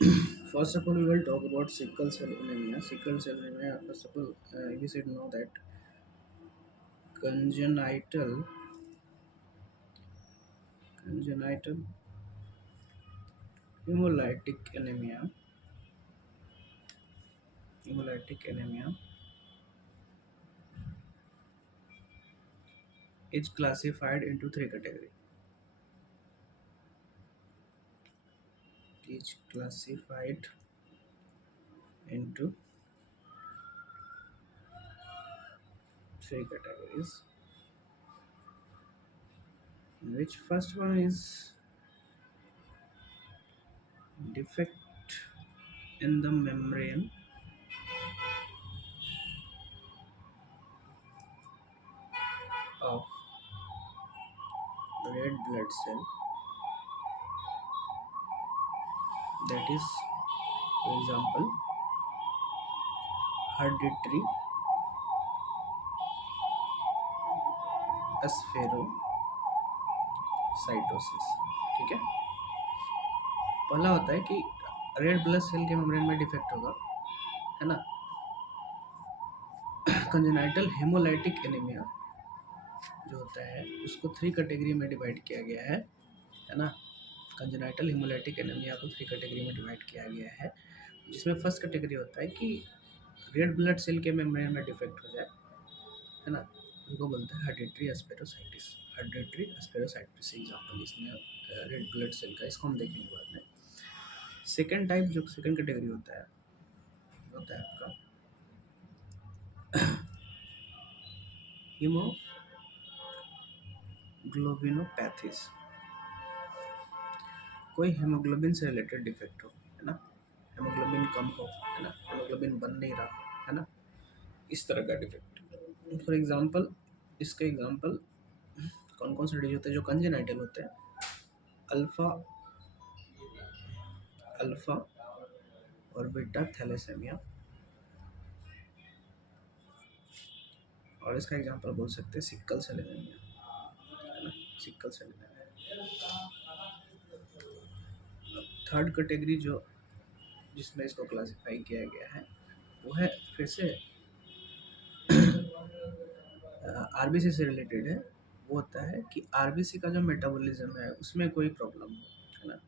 First of all, we will talk about sickle cell anemia. Sickle cell anemia. First of all, we should know that congenital congenital hemolytic anemia hemolytic anemia is classified into three categories. Is classified into three categories. Which first one is defect in the membrane of red blood cell, that is, for example, hereditary spherocytosis. ठीक है, पहला होता है कि red blood cell के membrane में defect होगा, है ना। कंजेनाइटल हेमोलाइटिक एनीमिया जो होता है उसको थ्री कैटेगरी में डिवाइड किया गया है ना। कंजेनाइटल हेमोलाइटिक एनीमिया को थ्री कैटेगरी में डिवाइड किया गया है, जिसमें फर्स्ट कैटेगरी होता है कि रेड ब्लड सेल के मेम्ब्रेन में डिफेक्ट हो जाए, है ना। उनको बोलते हैं हेरेडिटरी एस्पेरोसाइटिस। हेरेडिटरी एस्पेरोसाइटिस एग्जाम्पल इसमें रेड ब्लड सेल का, इसको हम देखेंगे बाद में। सेकेंड टाइप जो सेकेंड कैटेगरी होता है आपका हीमोग्लोबिनोपैथीज। कोई हेमोग्लोबिन से रिलेटेड डिफेक्ट हो, है ना, हेमोग्लोबिन कम हो, है ना, हेमोग्लोबिन बन नहीं रहा, है ना, इस तरह का डिफेक्ट। फॉर एग्जांपल, इसका एग्जांपल कौन कौन से डिजीज होते हैं जो कंजेनाइटल होते हैं? अल्फा अल्फा और बीटा थैलेसेमिया, और इसका एग्जांपल बोल सकते हैं सिक्कल सेल एनीमिया, है ना, sickle cell anaemia. Third category जो जिसमें इसको क्लासिफाई किया गया है वो है फिर से आरबीसी से रिलेटेड है। वो होता है कि आरबीसी का जो मेटाबॉलिज्म है उसमें कोई प्रॉब्लम हो, है ना।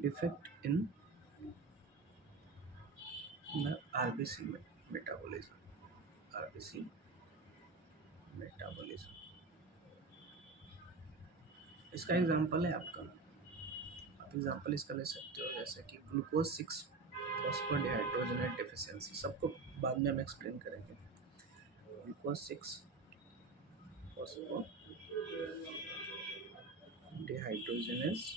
डिफेक्ट इन द आरबीसी में मेटाबॉलिज्म, आरबीसी मेटाबॉलिज्म। इसका एग्जांपल है आपका, आप एग्जांपल इसका ले सकते हो जैसे कि ग्लूकोज 6 फॉस्फोडिहाइड्रोजनेट डेफिशिएंसी। सबको बाद में हम एक्सप्लेन करेंगे। ग्लूकोज 6 फॉस्फोडिहाइड्रोजनेस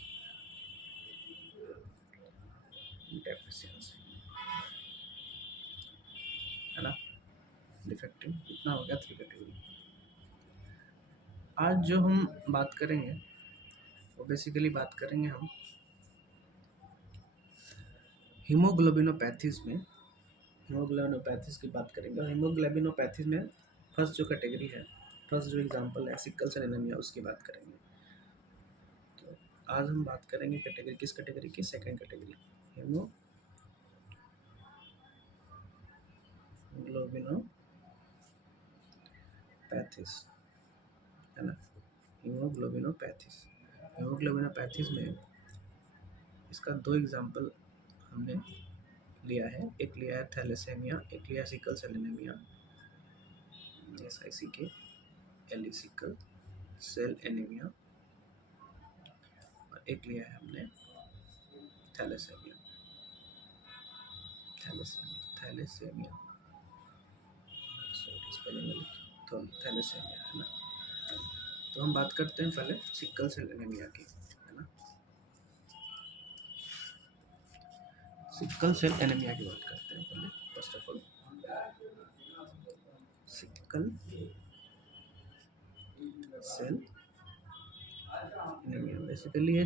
डेफिशिएंसी, है ना, डिफेक्टिव। इतना हो गया थ्री कैटेगरी। आज जो हम बात करेंगे वो बेसिकली बात करेंगे हम हीमोग्लोबिनोपैथीज में, हीमोग्लोबिनोपैथीज की बात करेंगे। और हीमोग्लोबिनोपैथीज में फर्स्ट जो कैटेगरी है, फर्स्ट जो एग्जांपल है सिक्कल सेल एनीमिया, उसकी बात करेंगे। तो आज हम बात करेंगे कैटेगरी, किस कैटेगरी की? सेकंड कैटेगरी, हीमोग्लोबिनोपैथीज, है ना, हीमोग्लोबिनोपैथीज। हीमोग्लोबिनोपैथीज में इसका दो एग्जांपल हमने लिया है, एक लिया है थैलेसेमिया, एक लिया है sickle cell anaemia, SICK LE sickle cell anaemia, और एक लिया है हमने थैलेसेमिया, थैलेसेमिया सॉरी स्पेलिंग गलत, तो थैलेसेमिया, है ना। तो हम बात करते हैं पहले सिकल सेल एनीमिया की, है ना। सिकल सेल एनीमिया की बात करते हैं पहले। First of all sickle cell anaemia basically ये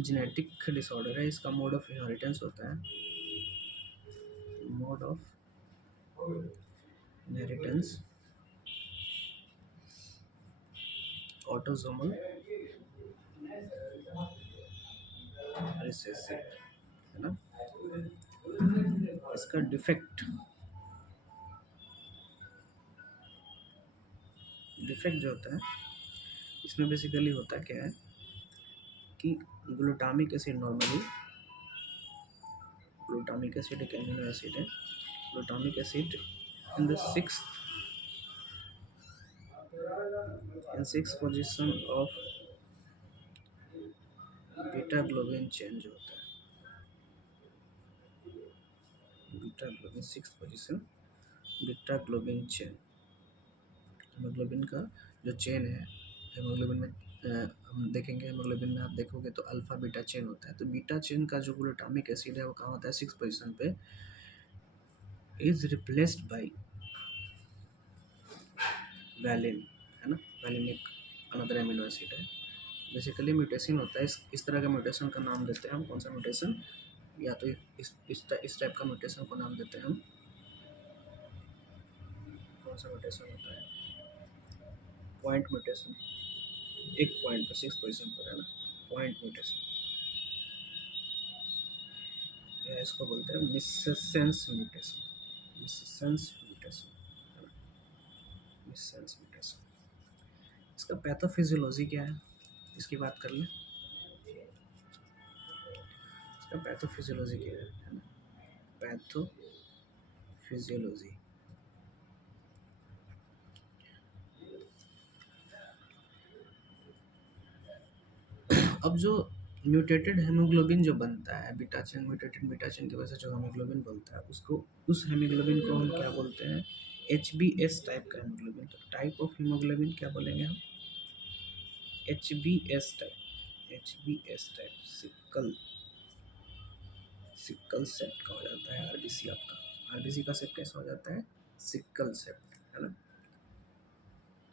जेनेटिक डिसऑर्डर है। इसका मोड ऑफ इनहेरिटेंस होता है, mode of inheritance autosomal recessive, है ना। इसका डिफेक्ट, डिफेक्ट जो होता है इसमें बेसिकली होता क्या है कि glutamic acid normally, glutamic acid एक एमिनो एसिड है, glutamic acid in the six position of beta globin chain जो होता है, beta globin six position beta globin chain, haemoglobin का जो चेन है, हेमोग्लोबिन में हम देखेंगे, हेमोग्लोबिन में आप देखोगे तो अल्फा बीटा चेन होता है, तो बीटा चेन का जो ग्लूटामिक एसिड है वो कहाँ होता है, सिक्स पोजीशन पे, इज रिप्लेस्ड बाय वैलिन, है ना। वैलिन एक अनदर एमिनो एसिड है। बेसिकली म्यूटेशन होता है, इस तरह का म्यूटेशन का नाम देते हैं हम, कौन सा म्यूटेशन, या तो इस टाइप का म्यूटेशन को नाम देते हैं हम, कौन सा म्यूटेशन होता है, पॉइंट म्यूटेशन, एक पॉइंट पर सिक्स पोजीशन पर, है ना, पॉइंट म्यूटेशन, या इसको बोलते हैं मिससेंस म्यूटेशन, मिससेंस म्यूटेशन, है ना, मिससेंस म्यूटेशन। इसका पैथोफिजियोलॉजी क्या है, इसकी बात कर लें। इसका पैथोफिजियोलॉजी क्या है ना, पैथोफिजियोलॉजी, अब जो म्यूटेटेड हेमोग्लोबिन जो बनता है, beta chain, mutated beta chain की वजह से जो हेमोग्लोबिन बनता है, उसको, उस हेमोग्लोबिन को हम क्या बोलते हैं, HbS टाइप का हेमोग्लोबिन। तो टाइप ऑफ हेमोग्लोबिन क्या बोलेंगे हम, HbS type, HbS type, sickle, sickle set का हो जाता है आरबीसी आपका, आरबीसी का सेट कैसा हो जाता है, सिकल सेट, है ना।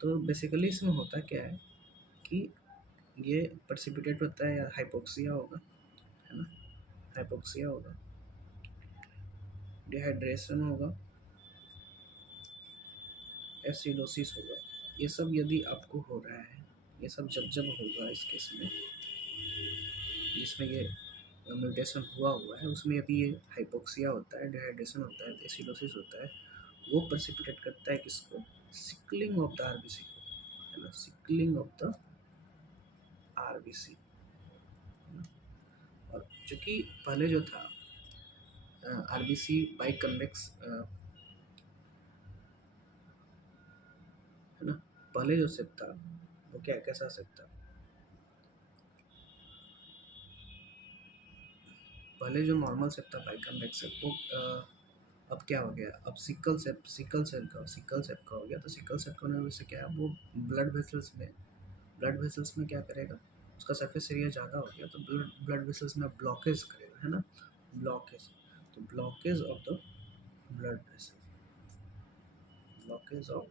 तो बेसिकली इसमें होता क्या है कि ये प्रेसिपिटेट होता है, या हाइपोक्सिया होगा, है ना, हाइपोक्सिया होगा, डिहाइड्रेशन होगा, एसिडोसिस होगा। ये सब यदि आपको हो रहा है, ये सब जब जब होगा इस केस में, जिसमें ये म्यूटेशन हुआ है, उसमें यदि ये हाइपोक्सिया होता है, डिहाइड्रेशन होता है, एसिडोसिस होता है, वो प्रेसिपिटेट करता है किसको, सिकलिंग ऑफ द आरबीसी को, है ना, सिकलिंग ऑफ द आरबीसी। और चूँकि पहले जो था आरबीसी बाई कन्वेक्स, है ना, पहले जो सेप था वो क्या, कैसा सेप था, पहले जो नॉर्मल सेप था बाई कन्वेक्स सेप, वो अब क्या हो गया, अब सिकल सेप, सिकल सेप का हो गया। तो सिकल सेप का होने की वजह से क्या है, वो ब्लड वेसल्स में क्या करेगा, उसका सरफेस एरिया ज़्यादा हो गया, तो ब्लड वेसल्स में ब्लॉकेज करेगा, है ना, ब्लॉकेज। तो blockage of the blood vessel, blockage of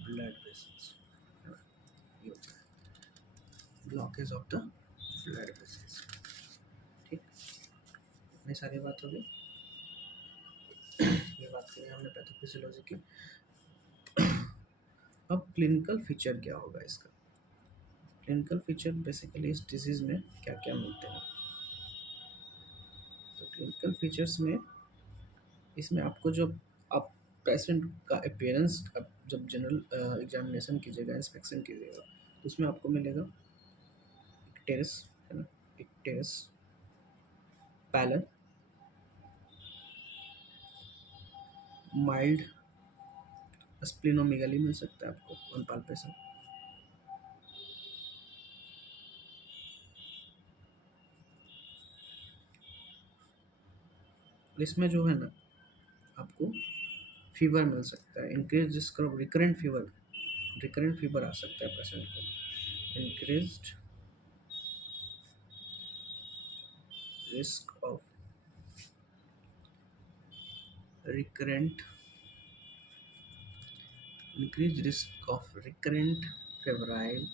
blood vessels, है ना, ये होता है blockage of the blood vessels. ठीक, इतनी सारी बात हो गई। ये बात करें हमने पैथोफिजियोलॉजी की। अब क्लिनिकल फीचर क्या होगा इसका, क्लिनिकल फीचर बेसिकली इस डिजीज़ में क्या क्या मिलते हैं। तो क्लिनिकल फीचर्स में, इसमें आपको जो, आप पेशेंट का अपीयरेंस, अब जब जनरल एग्जामिनेशन कीजिएगा, इंस्पेक्शन कीजिएगा, तो उसमें आपको मिलेगा एक टेरस, है ना, एक टेरस, पैलर, माइल्ड स्प्लिनोमेगाली मिल सकता है आपको ऑन पाल्पेशन, इसमें जो है ना आपको फीवर मिल सकता है, increase risk of recurrent fever आ सकता है पेशेंट को, increased risk of recurrent, increase risk of recurrent febrile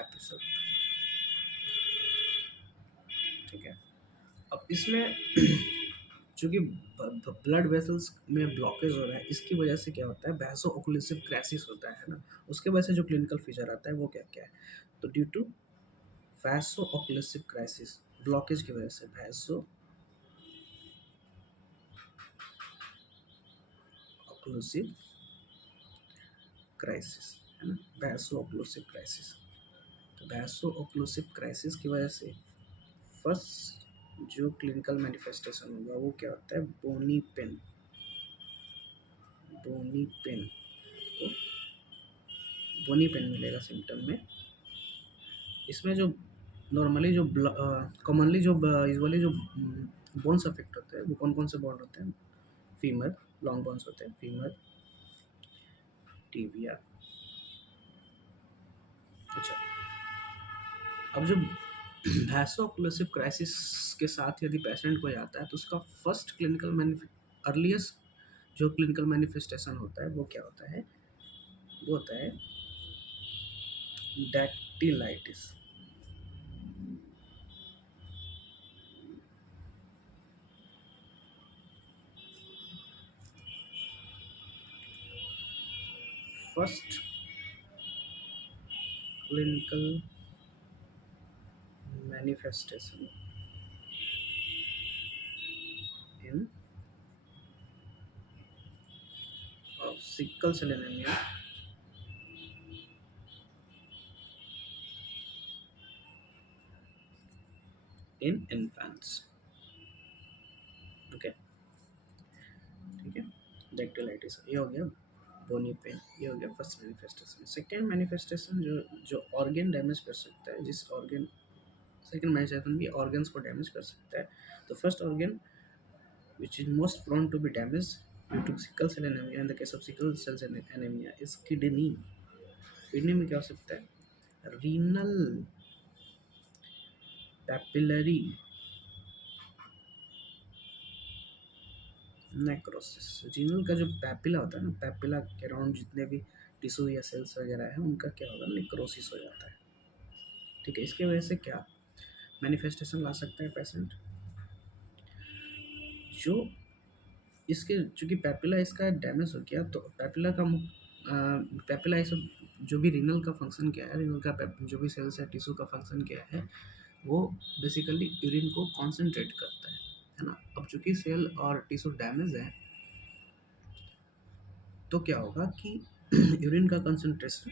episode. ठीक है, अब इसमें चूँकि ब्लड वेसल्स में ब्लॉकेज हो रहा है, इसकी वजह से क्या होता है, वैसो ओक्लूसिव क्राइसिस होता है ना, उसके वजह से जो क्लिनिकल फीचर आता है वो क्या क्या है, तो due to vaso occlusive crisis, blockage की वजह से वैसो ऑक्लूसिव क्राइसिस, है ना, वैसो ऑक्लूसिव क्राइसिस। तो वैसो ऑक्लूसिव क्राइसिस की वजह से फर्स्ट जो क्लिनिकल मैनिफेस्टेशन होगा वो क्या होता है, बोनी पेन, बोनी पेन को बोनी पेन मिलेगा सिम्टम में। इसमें जो नॉर्मली जो कॉमनली जो यूजुअली जो बोन्स अफेक्ट होते हैं वो कौन कौन से बोन होते हैं, फीमर लॉन्ग बोन्स होते हैं, फीमर, टीबिया। अच्छा, अब जब वैसो ऑक्लूसिव क्राइसिस के साथ यदि पेशेंट को आता है तो उसका फर्स्ट क्लिनिकल अर्लीस्ट जो क्लिनिकल मैनिफेस्टेशन होता है वो क्या होता है, वो होता है dactylitis. First clinical manifestation in of sickle cell anemia in infants। Okay, ठीक है, डेक्टिलाइटिस ये हो गया, बोनी पेन ये हो गया फर्स्ट मैनिफेस्टेशन। सेकेंड मैनिफेस्टेशन जो जो ऑर्गन डैमेज कर सकता है, जिस ऑर्गन, सेकेंड मैनिफेस्टेशन भी ऑर्गन्स को डैमेज कर सकता है। तो first organ which is most prone to be damaged due to sickle cell anemia in the case of sickle cell anemia is kidney। Kidney में क्या हो सकता है, रीनल पैपिलरी नेक्रोसिस। रीनल का जो पैपिला होता है ना, पैपिला के अराउंड जितने भी टिश्यू या सेल्स वगैरह है उनका क्या होगा, नेक्रोसिस हो जाता है। ठीक है, इसके वजह से क्या मैनिफेस्टेशन ला सकता है पेशेंट, जो इसके चूँकि पैपिला इसका डैमेज हो गया तो पैपिला का पैपिला ये सब जो भी रीनल का फंक्शन क्या है, रीनल का जो भी सेल्स है टिश्यू का फंक्शन क्या है, वो बेसिकली यूरिन को कॉन्सेंट्रेट करता है ना। अब चूँकि सेल और टिश्यू डैमेज है तो क्या होगा कि यूरिन का कंसंट्रेशन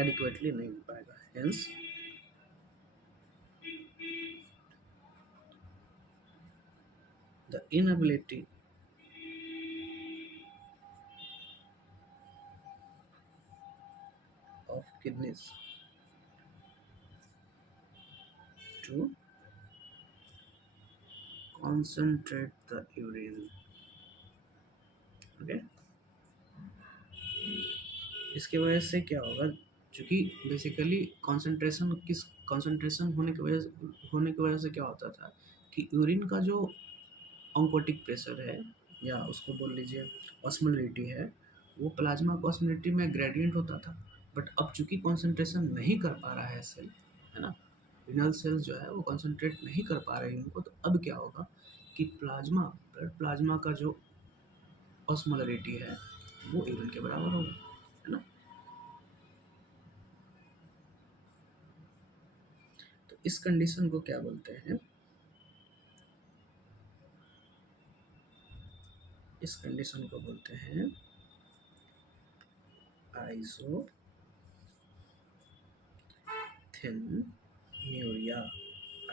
एडिक्वेटली नहीं हो पाएगा, hence the inability of kidneys to concentrate the urine। Okay, इसकी वजह से क्या होगा, क्योंकि बेसिकली कंसंट्रेशन होने की वजह से क्या होता था कि यूरिन का जो ऑन्कोटिक प्रेशर है या उसको बोल लीजिए ऑस्मोलिटी है, वो प्लाज्मा ऑस्मोलिटी में ग्रेडियंट होता था। बट अब चूंकि कंसंट्रेशन नहीं कर पा रहा है सेल, है ना, रिनल सेल्स जो है वो कंसंट्रेट नहीं कर पा रहे हैं इनको, तो अब क्या होगा कि ब्लड प्लाज्मा का जो ऑस्मोलिटी है वो यूरिन के बराबर होगा, है ना। तो इस कंडीशन को क्या बोलते हैं, इस कंडीशन को बोलते हैं आइसोथिनूरिया,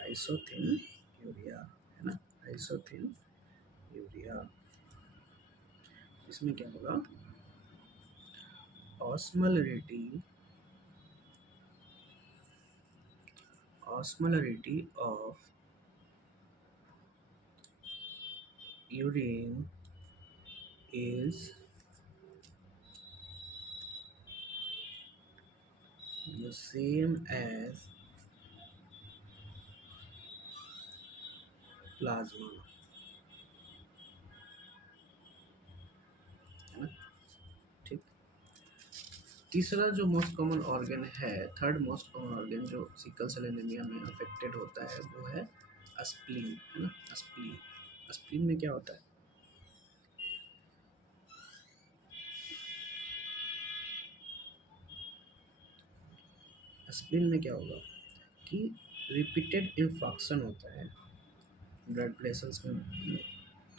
आइसोथिनूरिया, है ना, आइसोथिनूरिया। इसमें क्या होगा, osmolarity of urine is the same as plasma, है ना। ठीक, तीसरा जो मोस्ट कॉमन ऑर्गन है, थर्ड मोस्ट कॉमन ऑर्गन जो सिकल सेल एनीमिया में अफेक्टेड होता है वो है स्प्लीन, है ना, स्प्लीन। स्प्लीन में क्या होता है, स्प्लीन में क्या होगा, कि रिपीटेड इन्फॉक्शन होता है ब्लड वेसल्स में,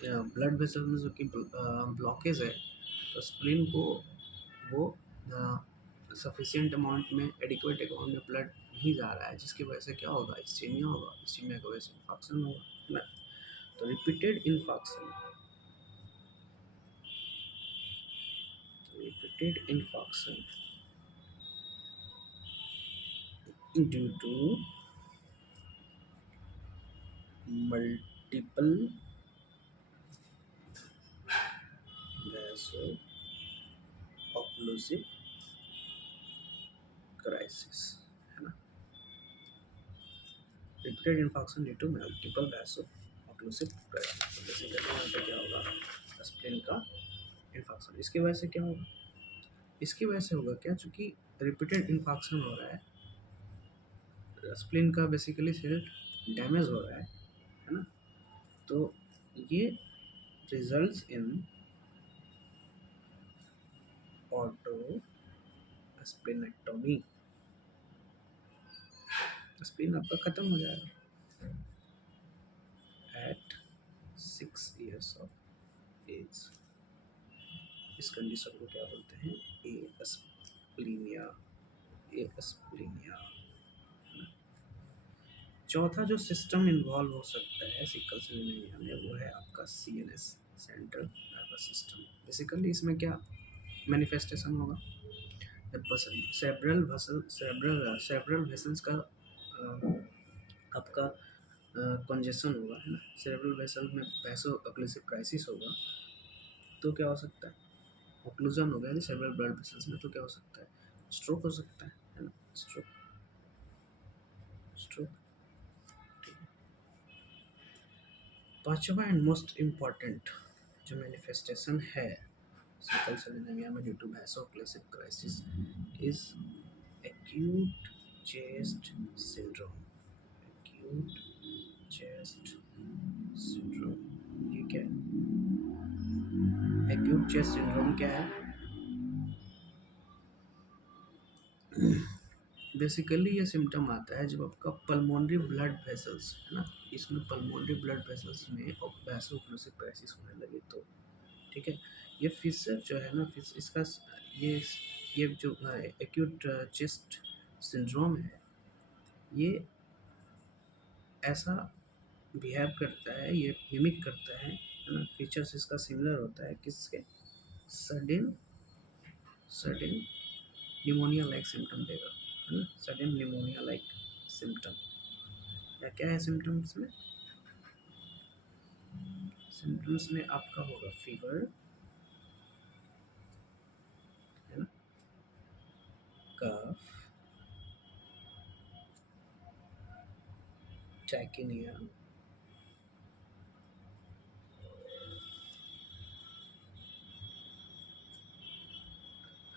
ब्लड वेसल्स में जो कि ब्लॉकेज है, तो स्प्लीन को वो सफिशिएंट अमाउंट में, एडिक्वेट अमाउंट में ब्लड नहीं जा रहा है, जिसकी वजह से क्या होगा, इस्चीमिया होगा, इस्चीमिया की वजह से इन्फॉक्शन होगा, है ना। तो repeated infarction due to multiple vaso occlusive crisis, है ना। Repeated infarction due to multiple vaso occlusive crisis, तो बेसिकली यहाँ पे क्या होगा, स्प्लीन का इन्फॉक्शन। इसकी वजह से क्या होगा, इसकी वजह से होगा क्या, चूँकि रिपीटेड इन्फॉक्शन हो रहा है, स्प्लीन का बेसिकली सेल डैमेज हो रहा है ना। तो ये रिजल्ट्स इन ऑटो स्प्लीनेक्टोमी, स्प्लीन आपका खत्म हो जाएगा एट 6 years ऑफ एज। इस कंडीशन को क्या बोलते हैं, एस्प्लीनिया, एस्प्लीनिया। चौथा जो सिस्टम इन्वॉल्व हो सकता है सिकल सेल एनीमिया में, वो है आपका CNS, central nervous system. Basically इसमें क्या मैनिफेस्टेशन होगा, जब सेब्रल वेसल्स का आपका कंजेशन होगा, है ना, सेरेब्रल वेसल में वैसो ऑक्लूसिव क्राइसिस होगा, तो क्या हो सकता है, ऑक्लूजन हो गया सेरेब्रल ब्लड वेसल्स में, तो क्या हो सकता है, स्ट्रोक हो सकता है ना, स्ट्रोक, स्ट्रोक। पांचवा एंड मोस्ट इम्पॉर्टेंट जो मैनिफेस्टेशन है सिकल सेल एनीमिया में due to vaso occlusive crisis is acute chest syndrome, acute chest syndrome. ये क्या है, एक्यूट चेस्ट सिंड्रोम क्या है, बेसिकली ये सिम्टम आता है जब आपका पल्मोनरी ब्लड वेसल्स, है ना, इसमें पल्मोनरी ब्लड वेसल्स में वैसो ऑक्लूसिव क्राइसिस होने लगे, तो ठीक है। ये फिशर जो है ना, फिश इसका ये ये जो एक्यूट चेस्ट सिंड्रोम है, ये ऐसा बिहेव करता है, ये मिमिक करता है ना, फीचर्स इसका सिमिलर होता है किसके, sudden sudden pneumonia like symptom देगा, है ना, सडन निमोनिया लाइक सिम्टम। क्या क्या है सिम्टम्स में, सिम्टम्स में आपका होगा फीवर, है ना, कफ, टैकिनिया,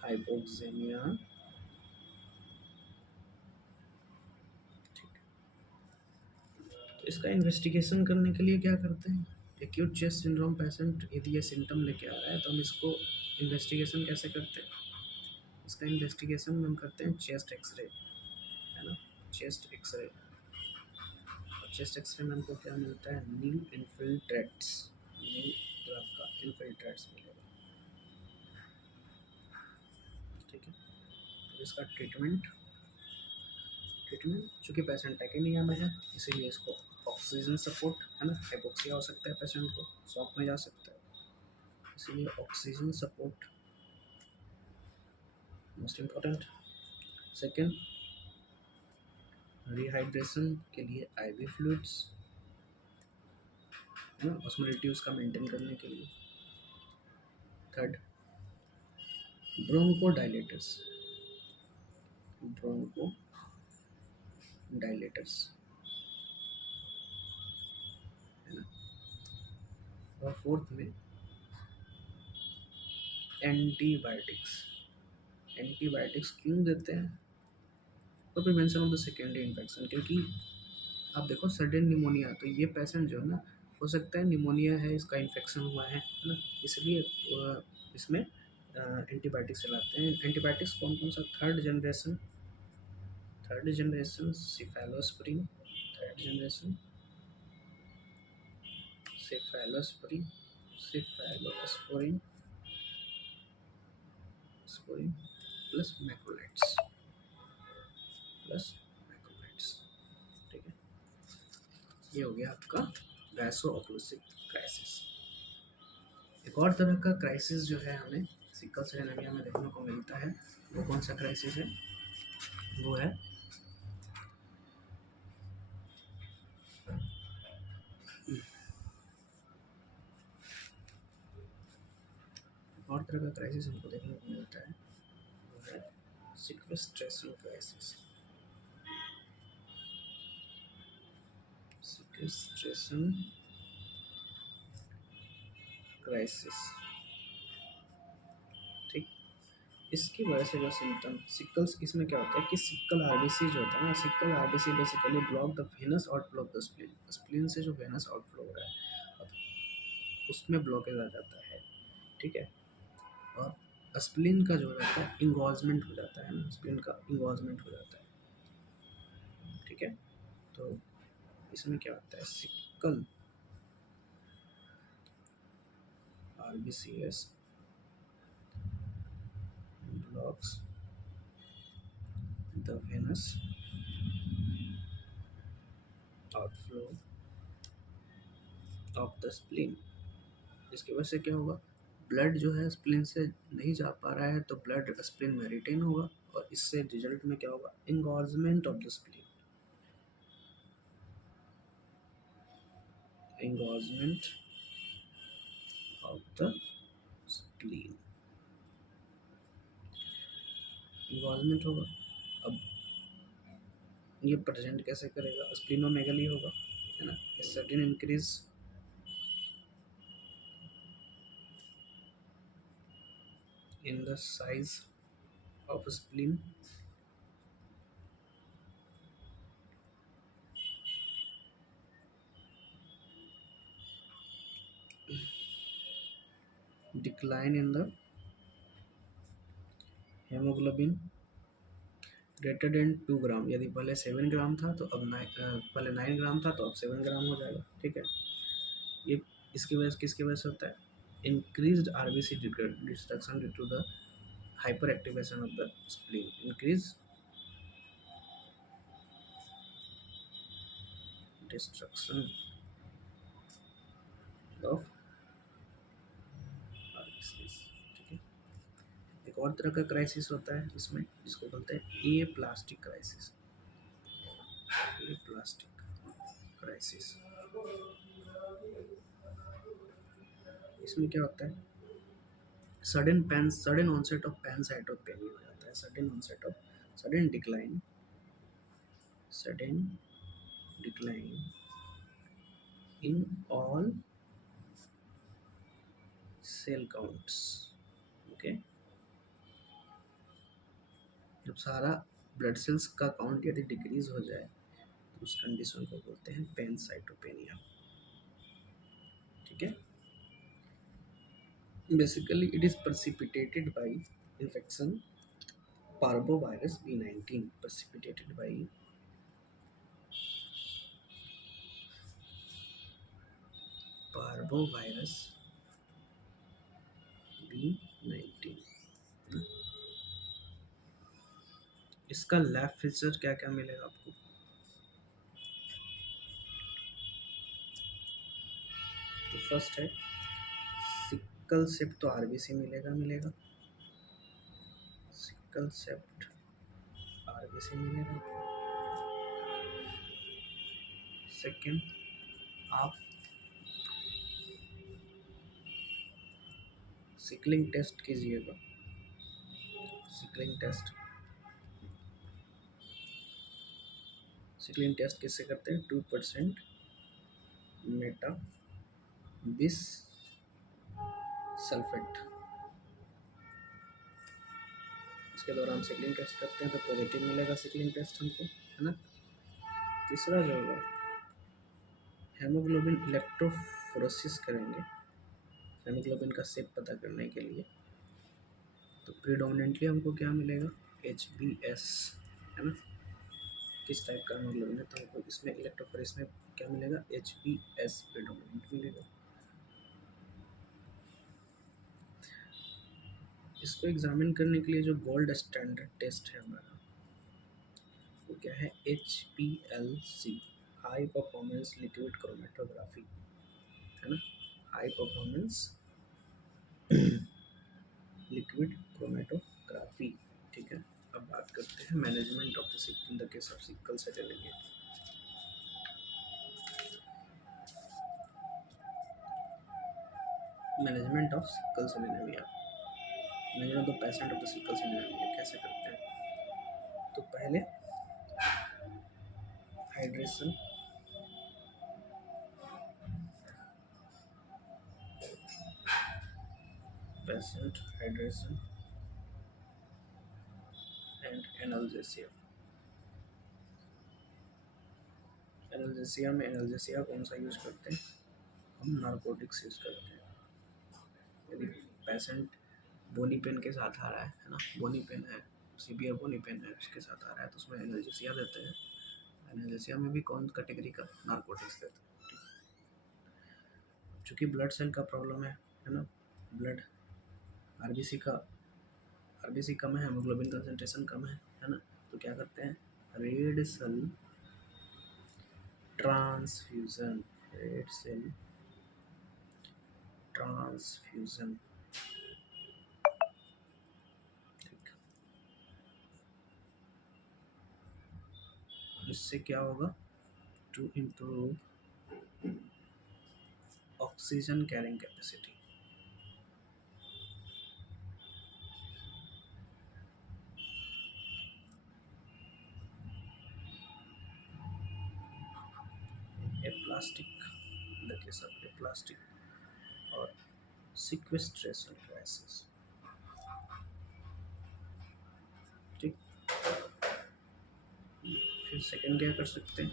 हाइपोक्सेमिया, ठीक। तो इसका इन्वेस्टिगेशन करने के लिए क्या करते हैं, एक्यूट चेस्ट सिंड्रोम पेशेंट यदि ये सिम्टम लेके आ रहा है, तो हम इसको इन्वेस्टिगेशन कैसे करते हैं, इसका इन्वेस्टिगेशन हम करते हैं चेस्ट एक्सरे, है ना, चेस्ट एक्सरे। और चेस्ट एक्सरे में हमको क्या मिलता है, नील इन्फिल्ट्रेट्स, नील जो आपका इन्फिल्ट्रेट्स मिलेगा, ठीक है। तो इसका ट्रीटमेंट, चूँकि पेशेंट टैकेनिया में है, इसीलिए इसको ऑक्सीजन सपोर्ट, है ना, हाइपोक्सिया हो सकता है पेशेंट को, शॉक में जा सकता है, इसीलिए oxygen support most important. Second, rehydration के लिए IV फ्लूइड्स, है ना, ऑस्मोलिट्यूड्स का मेंटेन करने के लिए। थर्ड, ब्रोंकोडाइलेटर्स, ब्रोंकोडाइलेटर्स, है ना। और फोर्थ में एंटीबायोटिक्स, एंटीबायोटिक्स क्यों देते हैं, for prevention of the secondary infection, क्योंकि आप देखो सडन निमोनिया, तो ये पेशेंट जो है ना, हो सकता है निमोनिया है, इसका इन्फेक्शन हुआ है ना, इसलिए इसमें एंटीबायोटिक्स चलाते हैं। एंटीबायोटिक्स कौन कौन सा, third generation cephalosporin, third generation cephalosporin, cephalosporin sporin plus macrolides, plus macrolides. ठीक है, ये हो गया आपका वैसो ऑक्लूसिव क्राइसिस। एक और तरह का क्राइसिस जो है हमें सिकल सेल एनीमिया में देखने को मिलता है, वो कौन सा क्राइसिस है? वो है और तरह का क्राइसिस हमको देखने को मिलता है, वो है सिक्वेस्ट्रेशन क्राइसिस। सिक्वेस्ट्रेशन क्राइसिस, ठीक। इसकी वजह से जो सिम्टम सिकल्स, इसमें क्या होता है कि सिकल आरबीसी जो होता है ना, sickle RBC basically block the venous outflow of the spleen. Spleen से जो वेनस आउटफ्लो हो रहा है अब उसमें ब्लॉकेज आ जाता है, ठीक है। और स्प्लीन का जो रहता है इंगॉजमेंट हो जाता है ना, स्प्लीन का इंगॉजमेंट हो जाता है, ठीक है। तो इसमें क्या होता है, sickle RBCs blocks the venous outflow of the spleen। इसकी वजह से क्या होगा, ब्लड जो है स्प्लीन से नहीं जा पा रहा है, तो ब्लड स्प्लीन में रिटेन होगा और इससे रिजल्ट में क्या होगा, engorgement of the spleen, engorgement of the spleen, engorgement होगा। अब ये प्रेजेंट कैसे करेगा, स्प्लीनोमेगली होगा, है ना, sudden increase in the size of spleen, decline in the hemoglobin greater than 2 ग्राम। यदि पहले 7 ग्राम था तो अब पहले 9 ग्राम था तो अब 7 ग्राम हो जाएगा, ठीक है। ये इसकी वजह से किसकी वजह से होता है, increased RBC destruction due to the hyper activation of the spleen, increase destruction of RBC, ठीक है। एक और तरह का क्राइसिस होता है इसमें, जिसको बोलते हैं ए प्लास्टिक क्राइसिस, ए प्लास्टिक क्राइसिस। इसमें क्या होता है, सडन ऑनसेट ऑफ पैनसाइटोपेनिया हो जाता है, sudden decline, sudden decline in all cell counts, okay. जब सारा ब्लड सेल्स का काउंट यदि डिक्रीज हो जाए तो उस कंडीशन को बोलते हैं पैनसाइटोपेनिया, ठीक है। Basically it is precipitated bye infection parvovirus B19, precipitated by parvovirus B19। इसका लैब फीचर क्या क्या मिलेगा आपको, तो फर्स्ट है सिकल सेप्ट, तो आरबीसी मिलेगा, सिकल सेप्ट आरबीसी मिलेगा। सेकंड, आप सिकलिंग टेस्ट कीजिएगा, सिकलिंग टेस्ट, सिकलिंग टेस्ट किससे करते हैं, 2% मेटा बिस सल्फेट, इसके दौरान सिकलिंग टेस्ट करते हैं तो पॉजिटिव मिलेगा सिकलिंग टेस्ट हमको, है ना। तीसरा जो होगा हेमोग्लोबिन इलेक्ट्रोफोरेसिस करेंगे हेमोग्लोबिन का शेप पता करने के लिए, तो प्रीडोमिनेंटली हमको क्या मिलेगा, HbS, है ना, किस टाइप का हीमोग्लोबिन है, तो हमको इसमें इलेक्ट्रोफोरेस में क्या मिलेगा, HbS प्रेडोमिनेंट मिलेगा। इसको एग्जामिन करने के लिए जो गोल्ड स्टैंडर्ड टेस्ट है हमारा, वो क्या है, HPLC, high performance liquid chromatography, है ना, हाई परफॉर्मेंस लिक्विड क्रोमेटोग्राफी। ठीक है, अब बात करते हैं management of the case of sickle cell anaemia. Management of sickle cell anaemia, management of patient of the sickle cell anaemia कैसे करते हैं, तो पहले hydration, patient hydration and analgesia. Analgesia में एनाल्जेसिया कौन सा यूज करते हैं, हम नारकोटिक्स यूज करते हैं। यदि पेशेंट बोनी पेन के साथ आ रहा है ना, बोनी पेन है, सीवियर बोनी पेन है, उसके साथ आ रहा है, तो उसमें एनाल्जेसिया देते हैं। एनाल्जेसिया में भी कौन कैटेगरी का नारकोटिक्स देते हैं। चूँकि ब्लड सेल का प्रॉब्लम है ना, ब्लड आरबीसी का, आरबीसी कम है, हेमोग्लोबिन कंसंट्रेशन कम है ना, तो क्या करते हैं, red cell transfusion, red cell transfusion. ठीक, इससे क्या होगा, to improve oxygen carrying capacity. aplastic, in the case of aplastic और sequestration crisis। ठीक, फिर सेकंड क्या कर सकते हैं,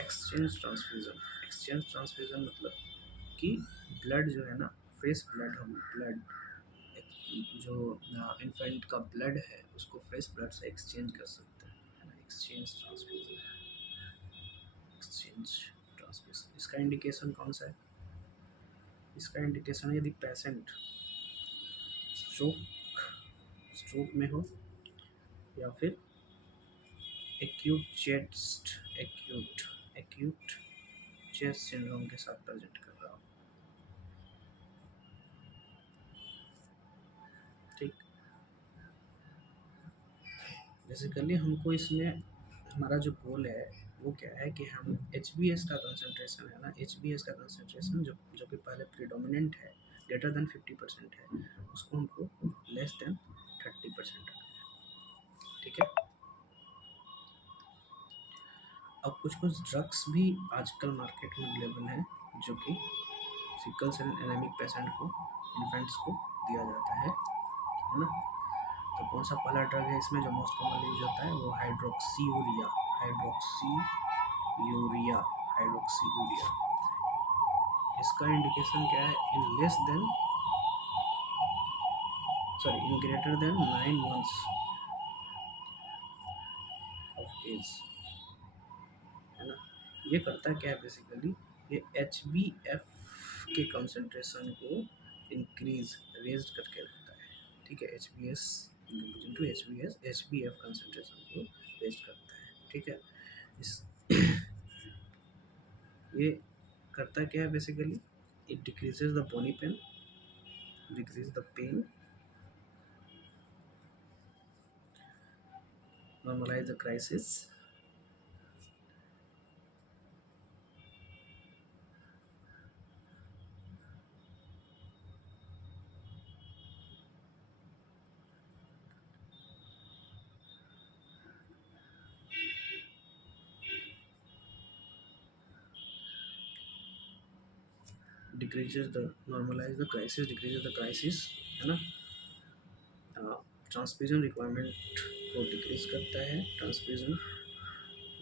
एक्सचेंज ट्रांसफ्यूजन। एक्सचेंज ट्रांसफ्यूजन मतलब कि ब्लड जो है ना, फ्रेश ब्लड, हम ब्लड जो इन्फेंट का ब्लड है उसको फ्रेश ब्लड से एक्सचेंज कर सकते हैं, है ना, एक्सचेंज ट्रांसफ्यूजन, एक्सचेंज ट्रांसफ्यूजन। इसका इंडिकेशन कौन सा है, इसका इंडिकेशन है यदि पेशेंट स्ट्रोक, स्ट्रोक में हो, या फिर acute chest, acute chest syndrome के साथ प्रेजेंट कर रहा हो। ठीक, बेसिकली हमको इसमें हमारा जो गोल है वो क्या है कि हम HbS का कंसंट्रेशन है ना, HbS का कंसंट्रेशन जो कि पहले प्रीडोमिनेंट है, ग्रेटर देन 50% है, उसको हमको लेस देन 30% रखना है। ठीक है, अब कुछ ड्रग्स भी आजकल मार्केट में अवेलेबल हैं जो कि सिकल सेल एनीमिक पेशेंट को, इन्फेंट्स को दिया जाता है ना। तो कौन सा पहला ड्रग है इसमें जो मोस्ट कॉमनली यूज होता है, वो हाइड्रोक्सीयूरिया, हाइड्रोक्सीयूरिया, हाइड्रोक्सीयूरिया। इसका इंडिकेशन क्या है, in less than, sorry, in greater than 9 months of age, है ना। ये करता क्या है बेसिकली, ये HbF के कंसंट्रेशन को इंक्रीज, रेज करके रखता है। ठीक है, HbS टू HbF कंसंट्रेशन को रेज करता है। ठीक है, इस ये करता क्या है basically, it decreases the bony pain, decrease the pain, normalize the crisis, decreases the, normalize the crisis, decreases the crisis, है ना। ट्रांसफ्यूजन रिक्वायरमेंट को डिक्रीज करता है, ट्रांसफ्यूजन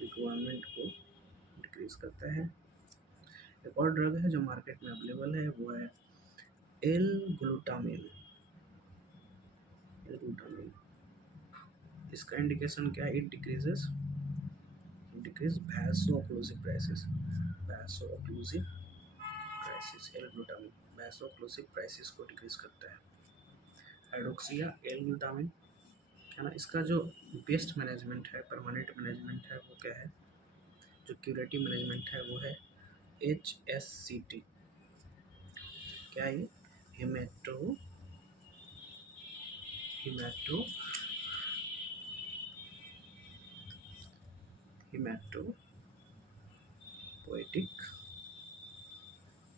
रिक्वायरमेंट को डिक्रीज करता है। एक और ड्रग है जो मार्केट में अवेलेबल है, वो है एल ग्लूटामिन, एल ग्लूटामिन। इसका इंडिकेशन क्या है, it decreases decrease vaso-occlusive crisis, vaso-occlusive crisis, L-ग्लूटामिन vaso-occlusive crisis को डिक्रीज करता है। हाइड्रोक्सिया L-ग्लूटामिन है ना, इसका जो बेस्ट मैनेजमेंट है, परमानेंट मैनेजमेंट है, वो क्या है, जो क्यूरेटिव मैनेजमेंट है वो है HSCT। क्या है ये, haemato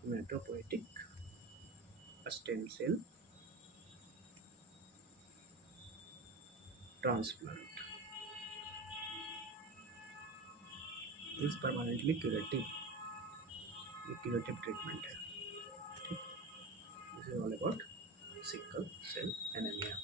haematopoietic stem cell transplant is permanently curative, ये क्यूरेटिव ट्रीटमेंट है। ठीक, this is all about sickle cell anaemia.